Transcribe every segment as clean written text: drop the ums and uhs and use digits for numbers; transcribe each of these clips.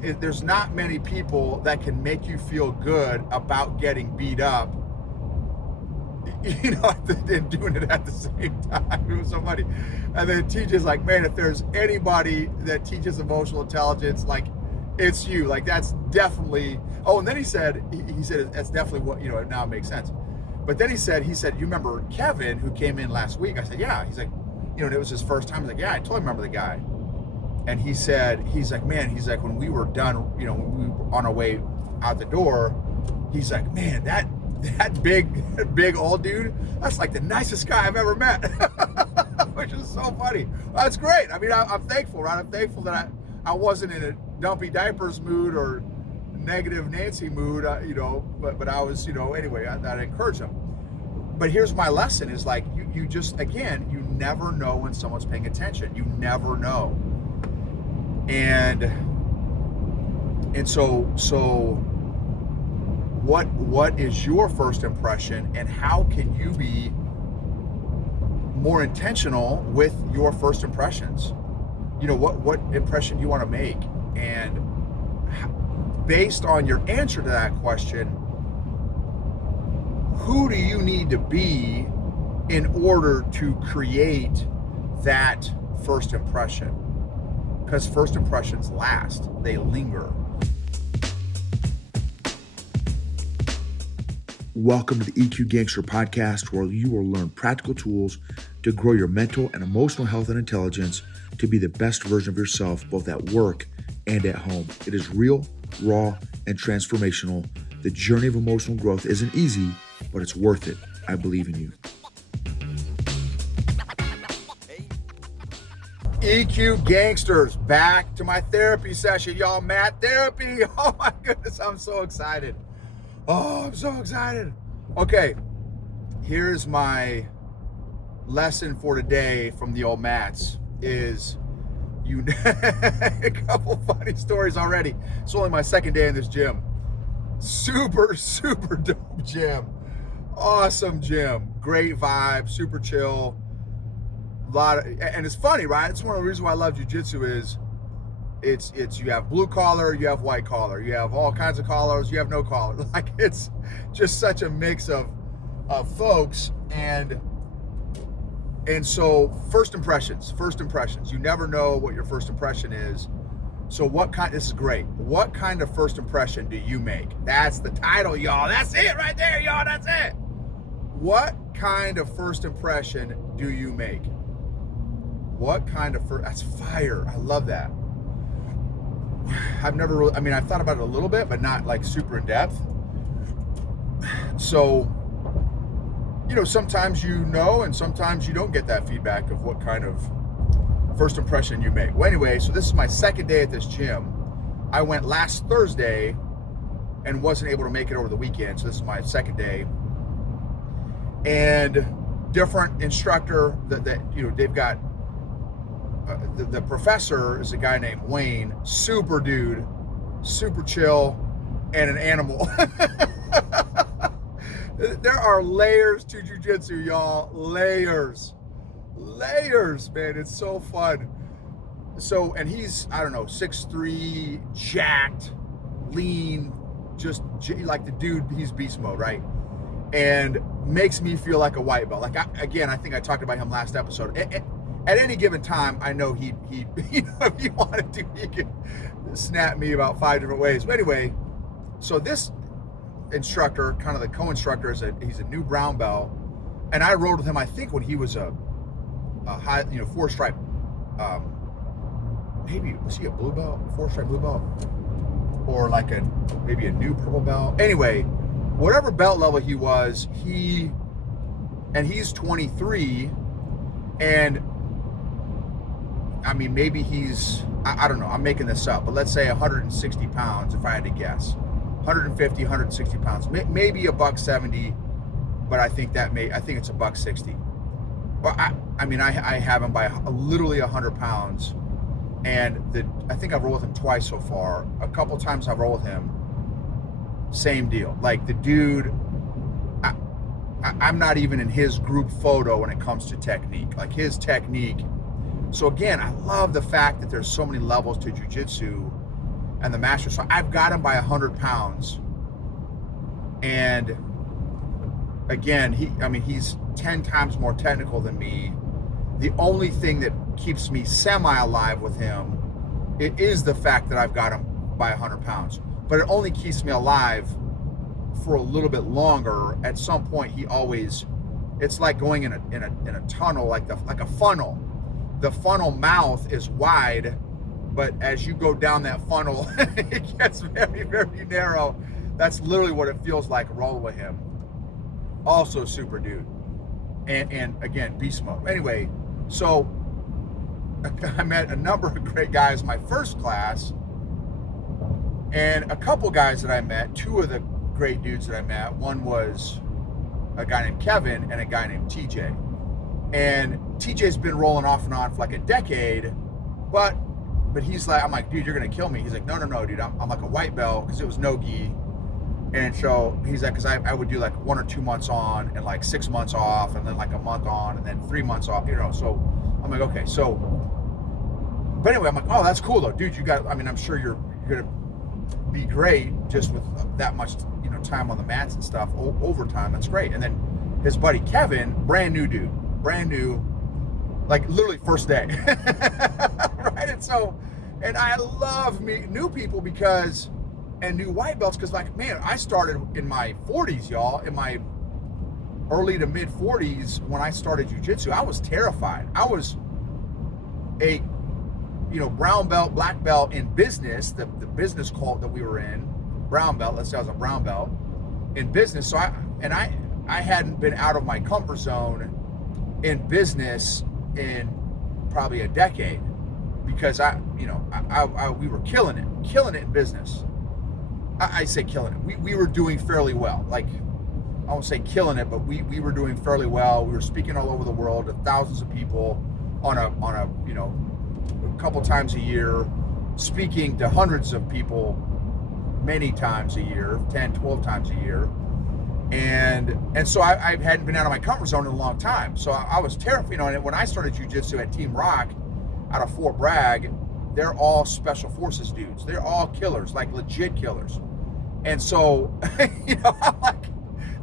there's not many people that can make you feel good about getting beat up, and doing it at the same time. It was so funny. And then TJ's like, man, if there's anybody that teaches emotional intelligence, like, it's you. Like, that's definitely. Oh, and then he said that's definitely what, now it makes sense. But then he said, you remember Kevin who came in last week? I said, yeah. He's like, and it was his first time. He's like, yeah, I totally remember the guy. And he's like, man, when we were done, when we were on our way out the door, he's like, man, that big old dude, that's like the nicest guy I've ever met. Which is so funny. That's great. I mean, I'm thankful, right? I'm thankful that I wasn't in a dumpy diapers mood or negative Nancy mood, but I was, anyway, I encourage them. But here's my lesson is like, you just, again, you never know when someone's paying attention. You never know. And so what is your first impression, and how can you be more intentional with your first impressions? What impression you want to make, and based on your answer to that question, who do you need to be in order to create that first impression? Because first impressions last, they linger. Welcome to the EQ Gangster podcast, where you will learn practical tools to grow your mental and emotional health and intelligence to be the best version of yourself, both at work and at home. It is real, raw, and transformational. The journey of emotional growth isn't easy, but it's worth it. I believe in you. EQ Gangsters, back to my therapy session, y'all. Matt Therapy. Oh my goodness, I'm so excited. Oh, I'm so excited. Okay, here's my lesson for today from the old Matts is a couple funny stories already. It's only my second day in this gym. Super dope gym. Awesome gym. Great vibe, super chill. And it's funny, right? It's one of the reasons why I love jiu-jitsu is it's you have blue collar, you have white collar, you have all kinds of collars, you have no collar. Like, it's just such a mix of folks. And so first impressions, you never know what your first impression is. So this is great. What kind of first impression do you make? That's the title, y'all. That's it right there, y'all. That's it. What kind of first impression do you make? That's fire. I love that. I've thought about it a little bit, but not like super in depth. So, sometimes and sometimes you don't get that feedback of what kind of first impression you make. Well, anyway, so this is my second day at this gym. I went last Thursday and wasn't able to make it over the weekend. So this is my second day. And different instructor that they've got. The professor is a guy named Wayne, super dude, super chill, and an animal. There are layers to jiu-jitsu, y'all. Layers, man. It's so fun. So, and he's, 6'3", jacked, lean, just like the dude, he's beast mode, right? And makes me feel like a white belt. Like, I think I talked about him last episode. At any given time, I know he if he wanted to, he could snap me about 5 different ways. But anyway, so this instructor, kind of the co-instructor, he's a new brown belt, and I rode with him, I think, when he was a high, 4-stripe, maybe, was he a blue belt, 4-stripe blue belt? Or like maybe a new purple belt? Anyway, whatever belt level he was, he's 23, and maybe he's, I don't know, I'm making this up, but let's say 160 pounds, if I had to guess. 150, 160 pounds, maybe $170, but I think it's $160. But I have him by literally 100 pounds, and I think I've rolled with him twice so far. A couple times I've rolled with him, same deal. Like, the dude, I'm not even in his group photo when it comes to technique. Like, his technique. So again, I love the fact that there's so many levels to jiu-jitsu, and the master. So I've got him by 100 pounds. And again, he's 10 times more technical than me. The only thing that keeps me semi-alive with him, it is the fact that I've got him by 100 pounds. But it only keeps me alive for a little bit longer. At some point, it's like going in a tunnel, like a funnel. The funnel mouth is wide, but as you go down that funnel, it gets very, very narrow. That's literally what it feels like rolling with him. Also super dude. And again, beast mode. Anyway, so I met a number of great guys in my first class, and a couple guys that I met, two of the great dudes that I met, one was a guy named Kevin and a guy named TJ. And TJ's been rolling off and on for like a decade, but he's like, I'm like, dude, you're gonna kill me. He's like, no, dude, I'm like a white belt, because it was no gi. And so he's like, because I would do like 1 or 2 months on and like 6 months off, and then like a month on and then 3 months off, so I'm like, okay, so, but anyway, I'm like, oh, that's cool though, dude, I'm sure you're gonna be great just with that much, time on the mats and stuff, overtime, that's great. And then his buddy Kevin, brand new dude, like literally first day, right? And I love new people and new white belts, because like, man, I started in my 40s, y'all, in my early to mid 40s when I started jiu-jitsu. I was terrified. I was a brown belt, black belt in business, the business cult that we were in, brown belt, let's say I was a brown belt in business. So I hadn't been out of my comfort zone in business in probably a decade, because we were killing it in business. I say killing it. We were doing fairly well. Like, I won't say killing it, but we were doing fairly well. We were speaking all over the world to thousands of people on a couple times a year, speaking to hundreds of people many times a year, 10, 12 times a year. And so I hadn't been out of my comfort zone in a long time. So I was terrified. And when I started jiu-jitsu at Team Rock out of Fort Bragg, they're all special forces dudes. They're all killers, like legit killers. And so, I'm like,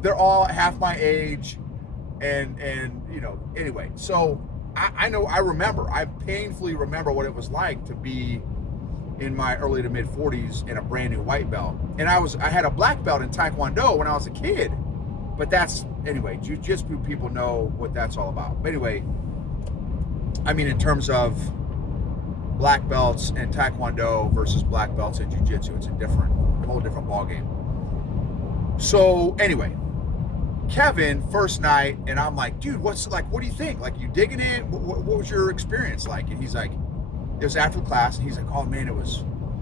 they're all half my age, and anyway. So I painfully remember what it was like to be in my early to mid 40s in a brand new white belt. And I had a black belt in Taekwondo when I was a kid. But anyway, jiu-jitsu people know what that's all about. But anyway, in terms of black belts and Taekwondo versus black belts in jiu-jitsu, it's a whole different ball game. So anyway, Kevin, first night, and I'm like, dude, what do you think? Like, you digging it? What was your experience like? And he's like, it was after class, and he's like, oh man, it was,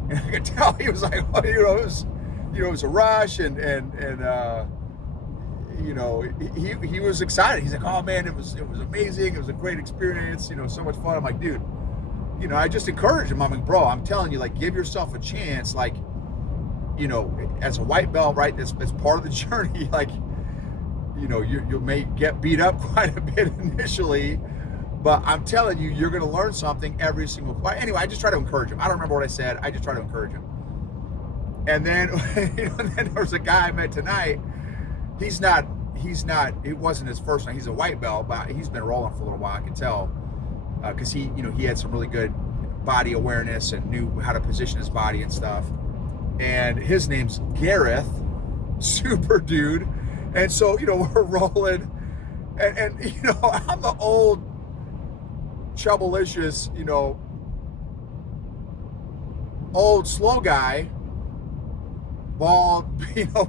and I could tell he was like, oh, it was a rush, and he was excited. He's like, oh man, it was amazing. It was a great experience. So much fun. I'm like, dude, I just encourage him. I'm like, bro, I'm telling you, like, give yourself a chance. Like, as a white belt, right? It's part of the journey. Like, you may get beat up quite a bit initially, but I'm telling you, you're going to learn something every single fight. Anyway, I just try to encourage him. I don't remember what I said. I just try to encourage him. And then, and then there was a guy I met tonight. It wasn't his first night. He's a white belt, but he's been rolling for a little while. I can tell, because he had some really good body awareness and knew how to position his body and stuff. And his name's Gareth, super dude. And so, we're rolling, and I'm the old Chubbleicious, old slow guy, bald,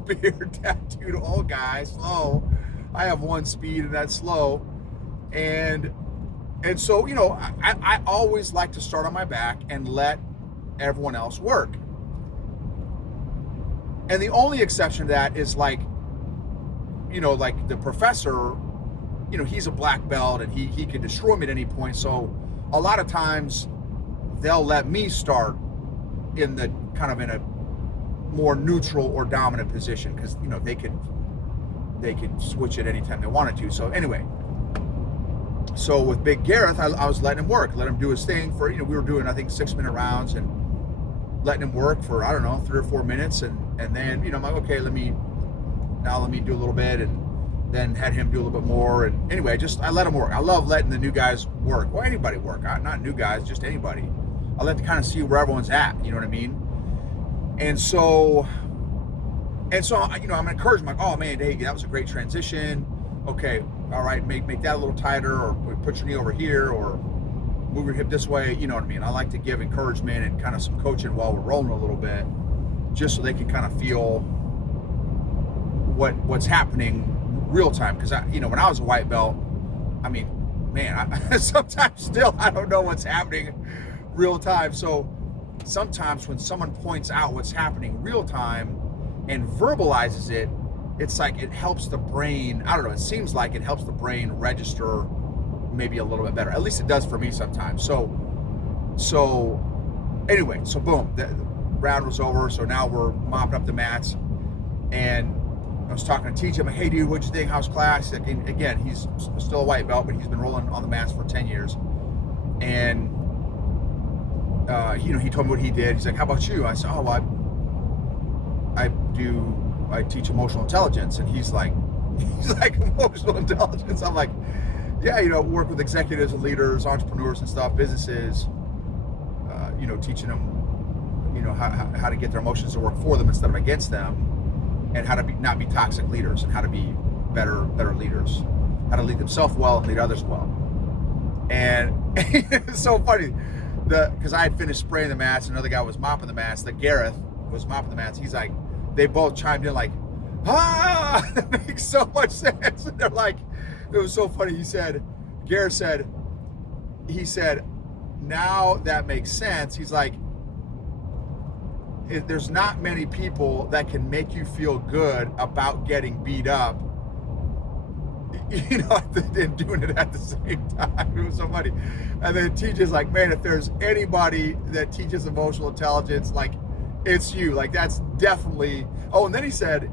beard, tattooed old guy, slow. I have one speed, and that's slow. And so, I always like to start on my back and let everyone else work. And the only exception to that is like the professor, he's a black belt, and he can destroy me at any point. So a lot of times they'll let me start in a more neutral or dominant position, because they could switch it anytime they wanted to. So anyway, so with Big Gareth, I was letting him work, let him do his thing for, we were doing, I think, 6-minute rounds, and letting him work for, I don't know, 3 or 4 minutes. And then, I'm like, okay, let me do a little bit, and then had him do a little bit more. And anyway, I let him work. I love letting the new guys work. Well, anybody work, not new guys, just anybody. I like to kind of see where everyone's at, you know what I mean? And so, I'm encouraged. I'm like, oh man, hey, that was a great transition. Okay, all right, make that a little tighter, or put your knee over here, or move your hip this way, you know what I mean? I like to give encouragement and kind of some coaching while we're rolling a little bit, just so they can kind of feel what's happening real time. Because when I was a white belt, I mean, man, sometimes still I don't know what's happening real time. So sometimes when someone points out what's happening real time and verbalizes it, it's like it helps the brain. I don't know. It seems like it helps the brain register maybe a little bit better. At least it does for me sometimes. So anyway, so boom, the round was over. So now we're mopping up the mats, and I was talking to TJ. I'm like, hey dude, what'd you think? How's class? Again, he's still a white belt, but he's been rolling on the mats for 10 years. And he told me what he did. He's like, how about you? I said, oh, well, I teach emotional intelligence. And he's like, emotional intelligence. I'm like, yeah, work with executives and leaders, entrepreneurs and stuff, businesses, teaching them, how to get their emotions to work for them instead of against them, and how to not be toxic leaders, and how to be better leaders, how to lead themselves well and lead others well. And it's so funny, because I had finished spraying the mats, another guy was mopping the mats, Gareth was mopping the mats. He's like, they both chimed in like, that makes so much sense. And they're like, it was so funny. Gareth said, now that makes sense. He's like, there's not many people that can make you feel good about getting beat up, and doing it at the same time. It was so funny. And then TJ's like, man, if there's anybody that teaches emotional intelligence, like, it's you. Like, that's definitely. Oh, and then he said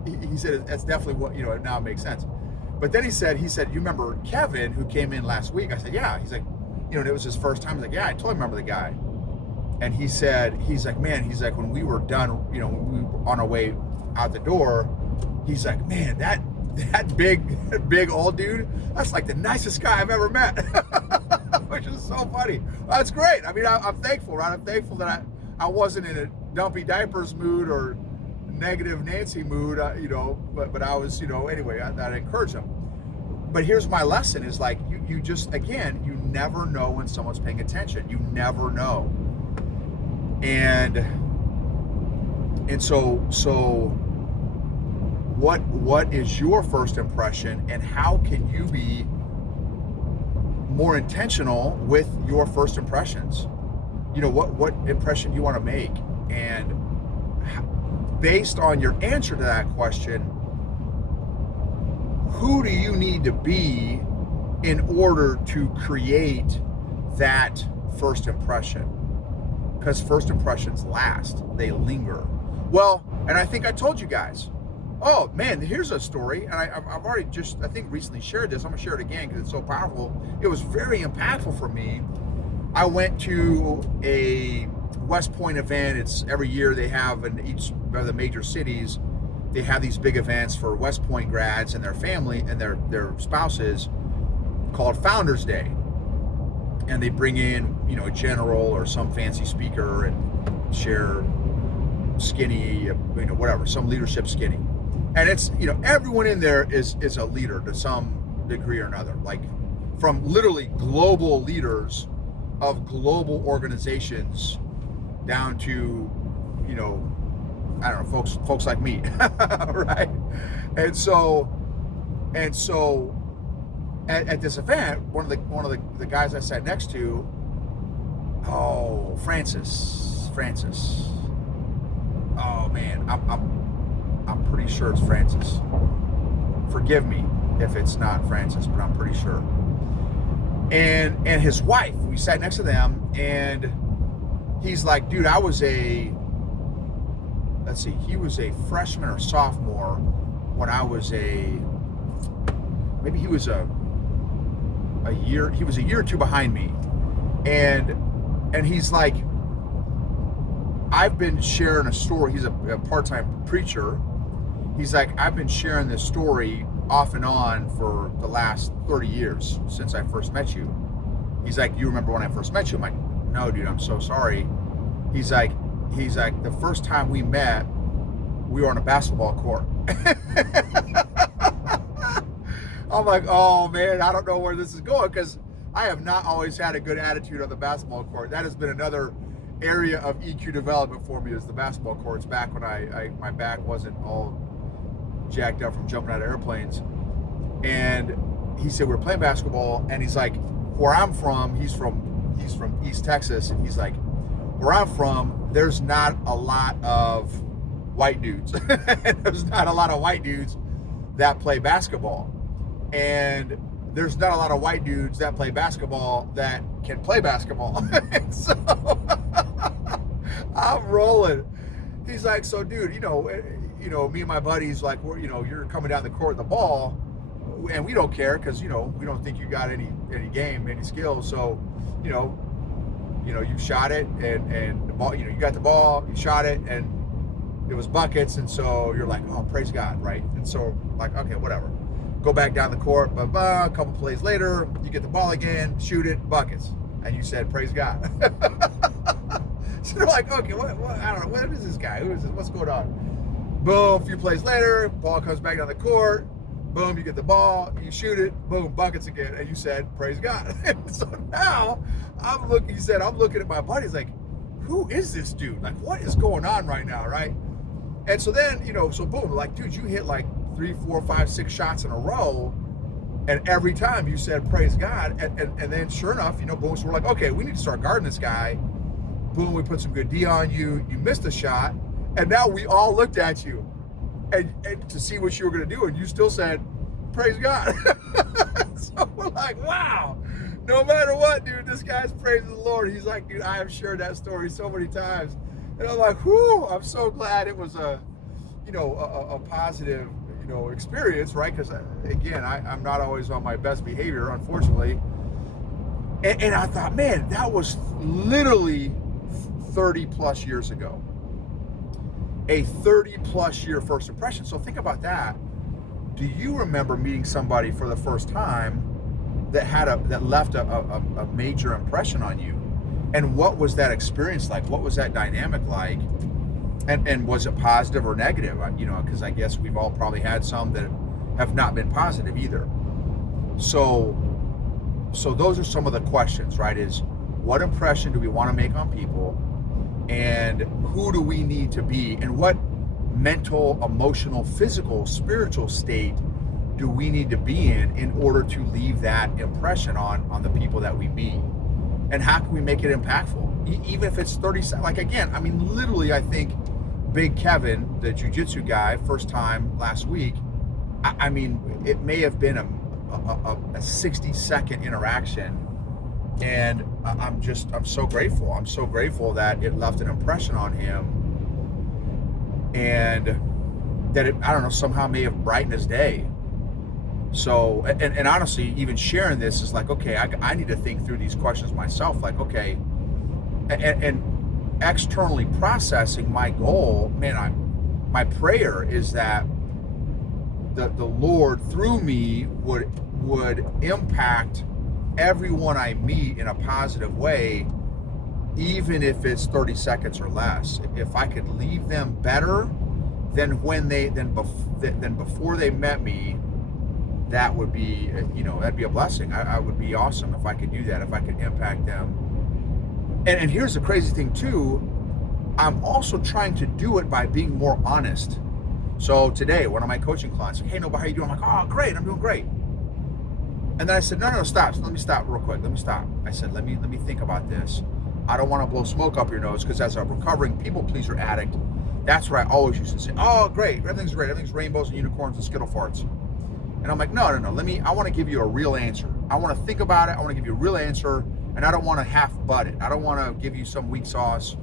that's definitely what, now it makes sense. But then he said, you remember Kevin who came in last week? I said, yeah. He's like, and it was his first time. He's like, yeah, I totally remember the guy. And he's like, man, when we were done, when we were on our way out the door, he's like, man, that big old dude, that's like the nicest guy I've ever met. Which is so funny. That's great. I mean, I'm thankful, right? I'm thankful that I wasn't in a dumpy diapers mood or negative Nancy mood, but I was, anyway, I encourage them. But here's my lesson is like, you just, again, you never know when someone's paying attention. You never know. And so what is your first impression, and how can you be more intentional with your first impressions? What impression you want to make, and based on your answer to that question, who do you need to be in order to create that first impression? Because first impressions last, they linger. Well, and I think I told you guys, oh man, here's a story, and I've already I think recently shared this. I'm gonna share it again because it's so powerful. It was very impactful for me. I went to a West Point event. It's every year they have in each of the major cities, they have these big events for West Point grads and their family and their spouses called Founders Day. And they bring in, a general or some fancy speaker and share skinny, whatever, some leadership skinny. And it's, everyone in there is a leader to some degree or another, like from literally global leaders of global organizations down to, I don't know, folks like me, right? And so at this event, one of the guys I sat next to, Francis. Oh man, I'm pretty sure it's Francis. Forgive me if it's not Francis, but I'm pretty sure. And his wife, we sat next to them, and he's like, dude, he was a freshman or sophomore when I was maybe he was a year or two behind me. And he's like, I've been sharing a story. He's a part-time preacher. He's like, I've been sharing this story off and on for the last 30 years since I first met you. He's like, you remember when I first met you? I'm like, no, dude, I'm so sorry. He's like, the first time we met, we were on a basketball court. I'm like, oh man, I don't know where this is going, because I have not always had a good attitude on the basketball court. That has been another area of EQ development for me, is the basketball courts. Back when my back wasn't all jacked up from jumping out of airplanes. And he said, we're playing basketball, and he's like, where I'm from, he's from East Texas, and he's like, where I'm from, there's not a lot of white dudes. There's not a lot of white dudes that play basketball. And there's not a lot of white dudes that play basketball that can play basketball. So I'm rolling. He's like, so dude, you know, me and my buddies, like, we're, you're coming down the court with the ball, and we don't care, because, we don't think you got any game, any skill. So, you shot it, and the ball, you got the ball, you shot it, and it was buckets. And so you're like, oh, praise God, right? And so, like, okay, whatever. Go back down the court, a couple plays later, you get the ball again, shoot it, buckets. And you said, praise God. So they're like, okay, what, I don't know, what is this guy? Who is this? What's going on? Boom, a few plays later, ball comes back down the court, boom, you get the ball, you shoot it, boom, buckets again. And you said, praise God. And so now I'm looking at my buddies like, who is this dude? Like, what is going on right now, right? And so then, so boom, like, dude, you hit like 3, 4, 5, 6 shots in a row, and every time you said praise God, and then sure enough, boom, so we're like, okay, we need to start guarding this guy. Boom, we put some good D on you, you missed a shot, and now we all looked at you and to see what you were going to do, and you still said praise God. So we're like, wow, no matter what, dude, this guy's praising the Lord. He's like, dude, I have shared that story so many times, and I'm like, whoo, I'm so glad it was a positive experience, right? Because again, I'm not always on my best behavior, unfortunately. And I thought, man, that was literally 30 plus years ago. A 30 plus year first impression. So think about that. Do you remember meeting somebody for the first time that left a major impression on you? And what was that experience like? What was that dynamic like? And was it positive or negative? Because I guess we've all probably had some that have not been positive either. So those are some of the questions, right? Is what impression do we want to make on people? And who do we need to be? And what mental, emotional, physical, spiritual state do we need to be in order to leave that impression on the people that we meet? And how can we make it impactful? Even if it's 30 seconds. Like, again, I mean, literally, I think Big Kevin, the jiu-jitsu guy, first time last week, I mean, it may have been a 60-second interaction, and I'm so grateful. I'm so grateful that it left an impression on him, and that it, I don't know, somehow may have brightened his day. So, and honestly, even sharing this is like, okay, I need to think through these questions myself. Like, okay, and externally processing my goal, man, my prayer is that the Lord through me would impact everyone I meet in a positive way, even if it's 30 seconds or less. If I could leave them better than before they met me, that would be, that'd be a blessing. I would be awesome if I could do that, if I could impact them. And here's the crazy thing too, I'm also trying to do it by being more honest. So today, one of my coaching clients said, hey, Noba, how you doing? I'm like, oh, great, I'm doing great. And then I said, no, stop. Let me stop real quick. Let me stop. I said, let me think about this. I don't want to blow smoke up your nose, because as a recovering people pleaser addict, that's what I always used to say. Oh, great, everything's great. Everything's rainbows and unicorns and Skittle farts. And I'm like, no. I want to give you a real answer. I want to think about it. I want to give you a real answer, and I don't want to half butt it. I don't want to give you some weak sauce.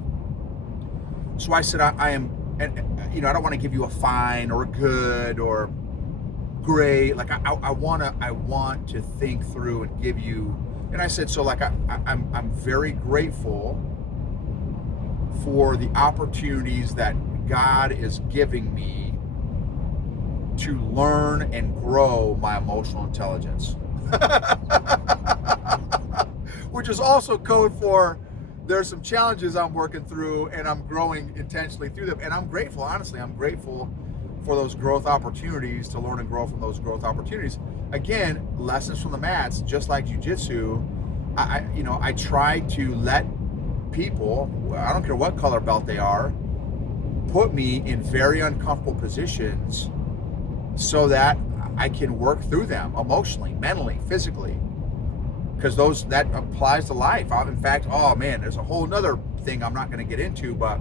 So I said, I am, and I don't want to give you a fine or a good or great. Like I want to think through and give you. And I said, so like I'm very grateful for the opportunities that God is giving me to learn and grow my emotional intelligence. Which is also code for there's some challenges I'm working through and I'm growing intentionally through them. And I'm grateful, honestly, I'm grateful for those growth opportunities, to learn and grow from those growth opportunities. Again, lessons from the mats, just like jiu-jitsu. I try to let people, I don't care what color belt they are, put me in very uncomfortable positions so that I can work through them emotionally, mentally, physically, because that applies to life. In fact, oh man, there's a whole nother thing I'm not going to get into, but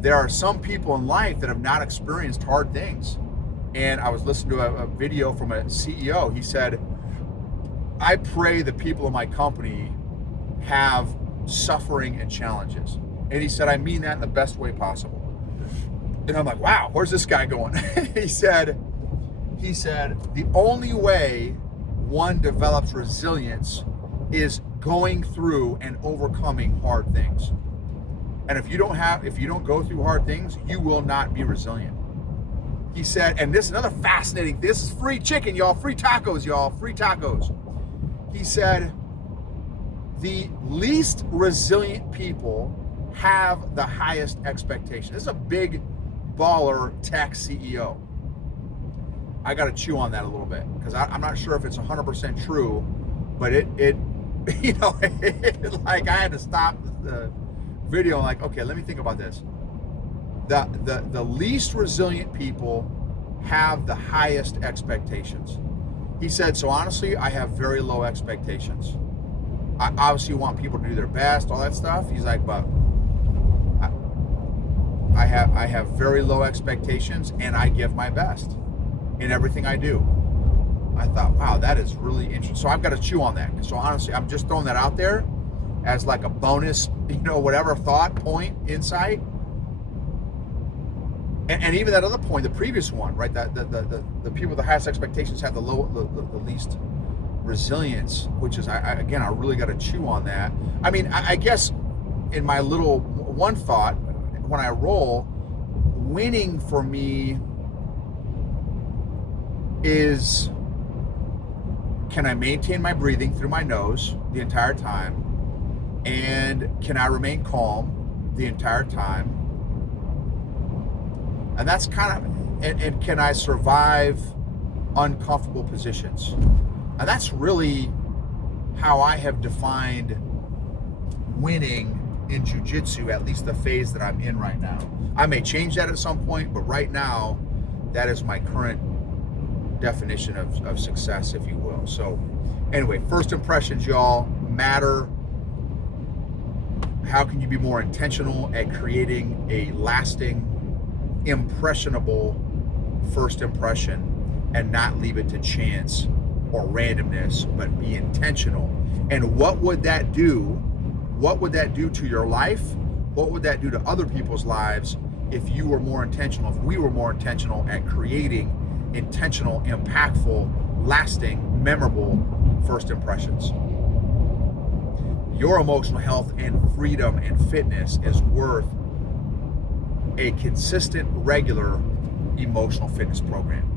there are some people in life that have not experienced hard things. And I was listening to a video from a CEO. He said, I pray the people in my company have suffering and challenges. And he said, I mean that in the best way possible. And I'm like, wow, where's this guy going? He said, the only way one develops resilience is going through and overcoming hard things. And if you don't go through hard things, you will not be resilient. He said, and this is another fascinating, this is free chicken, y'all, free tacos, y'all, free tacos. He said, the least resilient people have the highest expectation. This is a big baller tech CEO. I got to chew on that a little bit because I'm not sure if it's 100% true, but it like I had to stop the video and like, okay, let me think about this. The least resilient people have the highest expectations. He said, so honestly, I have very low expectations. I obviously want people to do their best, all that stuff. He's like, but I have very low expectations and I give my best in everything I do. I thought, wow, that is really interesting. So I've got to chew on that. So honestly, I'm just throwing that out there as like a bonus, whatever thought, point, insight. And even that other point, the previous one, right? That the people with the highest expectations have the least resilience, which is, I really got to chew on that. I mean, I guess in my little one thought, when I roll, winning for me is, can I maintain my breathing through my nose the entire time? And can I remain calm the entire time? And that's kind of, and can I survive uncomfortable positions? And that's really how I have defined winning in jiu-jitsu, at least the phase that I'm in right now. I may change that at some point, but right now, that is my current definition of success, if you will. So anyway, first impressions, y'all, matter. How can you be more intentional at creating a lasting, impressionable first impression and not leave it to chance or randomness, but be intentional? And what would that do? What would that do to your life? What would that do to other people's lives if you were more intentional, if we were more intentional at creating intentional, impactful, lasting, memorable first impressions? Your emotional health and freedom and fitness is worth a consistent, regular emotional fitness program.